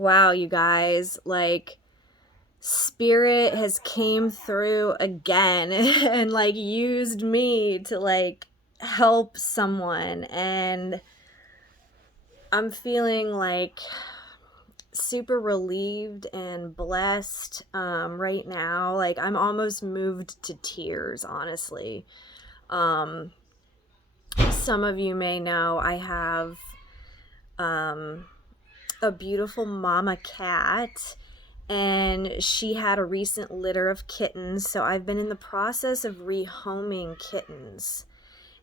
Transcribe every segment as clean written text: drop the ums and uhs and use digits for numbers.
Wow, you guys, like spirit has came through again and like used me to like help someone, and I'm feeling like super relieved and blessed right now. Like I'm almost moved to tears, honestly. Um some of you may know I have um a beautiful mama cat, and she had a recent litter of kittens. So I've been in the process of rehoming kittens.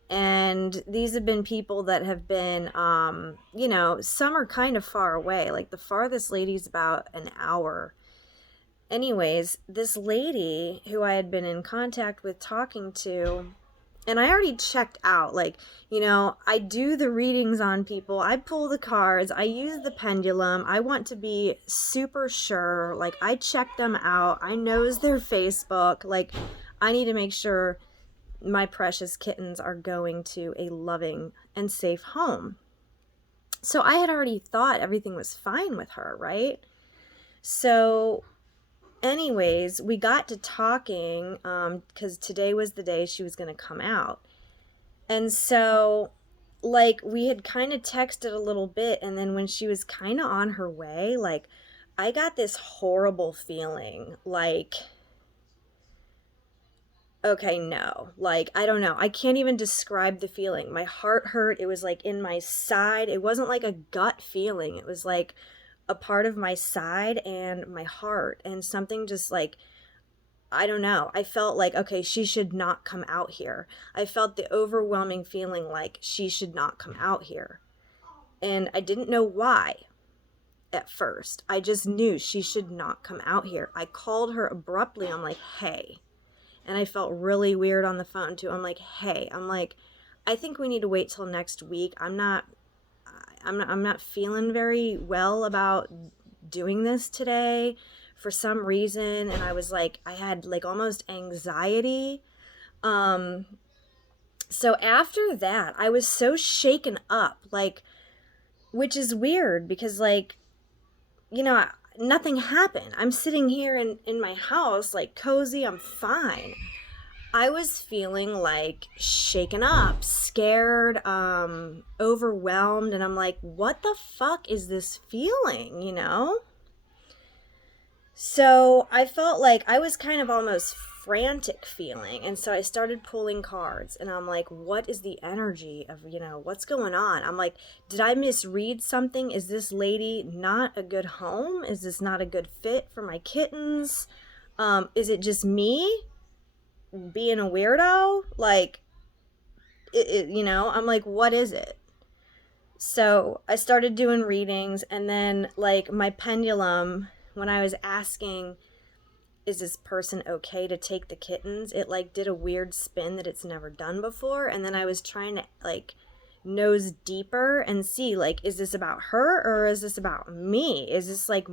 And these have been people that have been, some are kind of far away. Like the farthest lady's about an hour. Anyways, this lady who I had been in contact with talking to, and I already checked out. Like, I do the readings on people, I pull the cards, I use the pendulum. I want to be super sure. Like, I check them out, I knows their Facebook. Like, I need to make sure my precious kittens are going to a loving and safe home. So I had already thought everything was fine with her, right? So anyways, we got to talking because today was the day she was going to come out. And so, like, we had kind of texted a little bit, and then when she was kind of on her way, like, I got this horrible feeling like, okay, no. Like, I don't know. I can't even describe the feeling. My heart hurt. It was like in my side. It wasn't like a gut feeling. It was like a part of my side and my heart, and something just like, I don't know. I felt like, okay, she should not come out here. I felt the overwhelming feeling like she should not come out here. And I didn't know why at first. I just knew she should not come out here. I called her abruptly. I'm like, hey. And I felt really weird on the phone too. I'm like, hey, I think we need to wait till next week. I'm not feeling very well about doing this today for some reason. And I was like, I had like almost anxiety. Um, so after that, I was so shaken up, like, which is weird because, like, nothing happened. I'm sitting here in my house, like, cozy, I'm fine. I was feeling like shaken up, scared, overwhelmed, and I'm like, what the fuck is this feeling? So I felt like I was kind of almost frantic feeling. And so I started pulling cards, and I'm like, what is the energy of, what's going on? I'm like, did I misread something? Is this lady not a good home? Is this not a good fit for my kittens? Is it just me being a weirdo? Like, I'm like, what is it? So I started doing readings, and then, like, my pendulum, when I was asking, is this person okay to take the kittens, it like did a weird spin that it's never done before. And then I was trying to like nose deeper and see, like, is this about her or is this about me? Is this like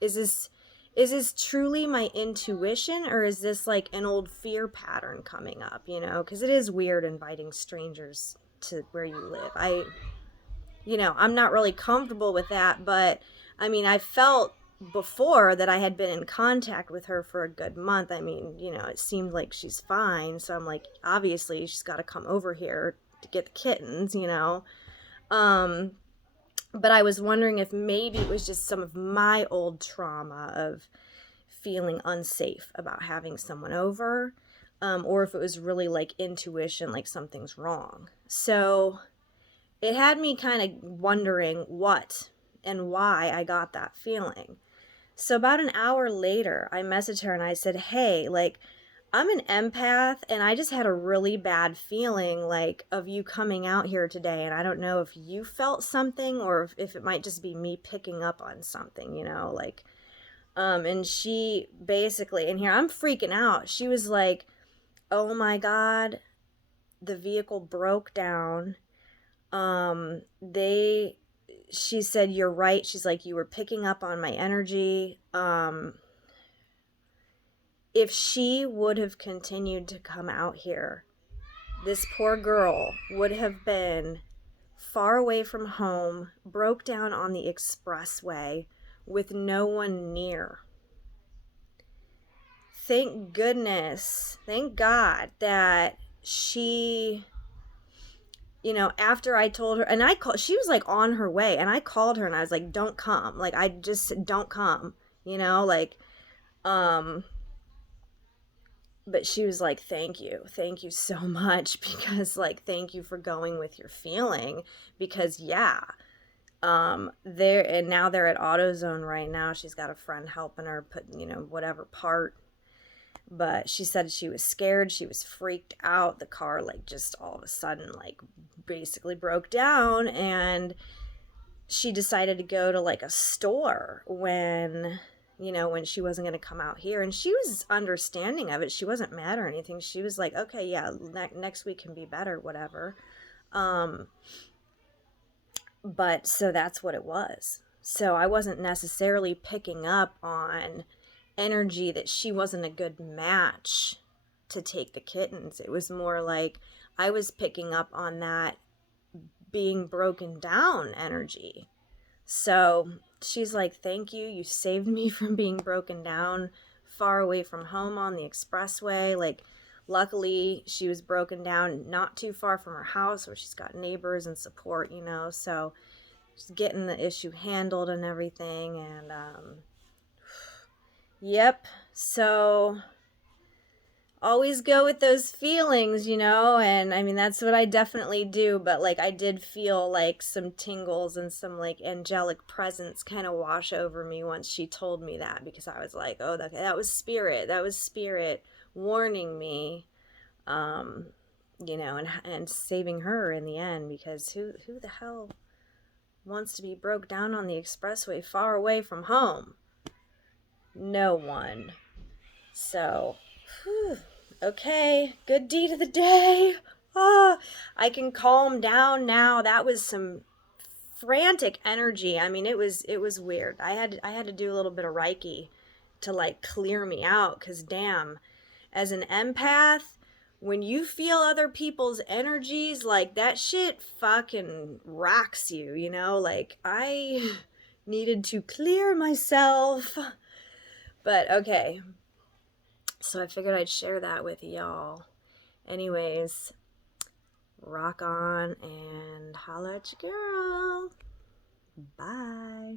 is this is this truly my intuition, or is this like an old fear pattern coming up, because it is weird inviting strangers to where you live. I'm not really comfortable with that, but I mean, I felt before that I had been in contact with her for a good month. I mean, it seemed like she's fine. So I'm like, obviously, she's got to come over here to get the kittens. Um, but I was wondering if maybe it was just some of my old trauma of feeling unsafe about having someone over, or if it was really like intuition, like something's wrong. So it had me kind of wondering what and why I got that feeling. So about an hour later, I messaged her and I said, hey, like, I'm an empath and I just had a really bad feeling, like, of you coming out here today. And I don't know if you felt something or if it might just be me picking up on something, like, and she basically, and here I'm freaking out. She was like, oh my God, the vehicle broke down. They She said, you're right. She's like, you were picking up on my energy. If she would have continued to come out here, this poor girl would have been far away from home, broke down on the expressway with no one near. Thank goodness, thank God that she, after I told her, and she was like on her way, and I called her and I was like, don't come. Like, I just, don't come, like, um, but she was like, thank you so much, because like, thank you for going with your feeling, because yeah, there, and now they're at AutoZone right now. She's got a friend helping her put, whatever part. But she said she was scared. She was freaked out. The car, like, just all of a sudden, like, basically broke down. And she decided to go to, like, a store when, when she wasn't going to come out here. And she was understanding of it. She wasn't mad or anything. She was like, okay, yeah, next week can be better, whatever. But so that's what it was. So I wasn't necessarily picking up on energy that she wasn't a good match to take the kittens. It was more like I was picking up on that being broken down energy. So she's like, thank you. You saved me from being broken down far away from home on the expressway. Like, luckily she was broken down not too far from her house where she's got neighbors and support, so just getting the issue handled and everything. And yep. So always go with those feelings, and I mean, that's what I definitely do. But like, I did feel like some tingles and some like angelic presence kind of wash over me once she told me that, because I was like, oh, that was spirit. That was spirit warning me, and saving her in the end, because who the hell wants to be broke down on the expressway far away from home? No one. So, okay, good deed of the day. I can calm down now. That was some frantic energy. I mean, it was weird. I had to do a little bit of Reiki to like clear me out, cuz damn, as an empath, when you feel other people's energies, like, that shit fucking rocks you, like, I needed to clear myself. But okay, so I figured I'd share that with y'all. Anyways, rock on and holla at your girl. Bye.